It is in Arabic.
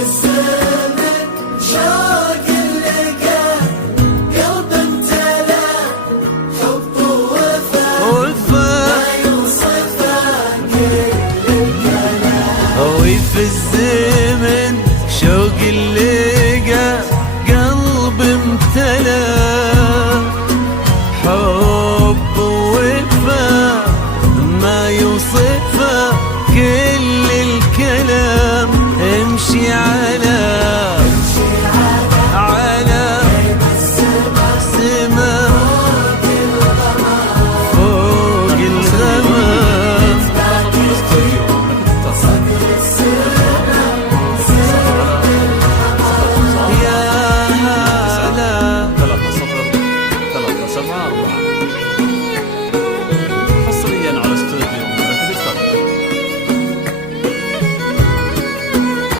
الزمن شوق اللقى قلب امتلأ حب ووفا ما يوصفه كل الكلام. وفي الزمن شوق اللقى قلب امتلأ حب ووفا ما يوصفه كل الكلام. امشي على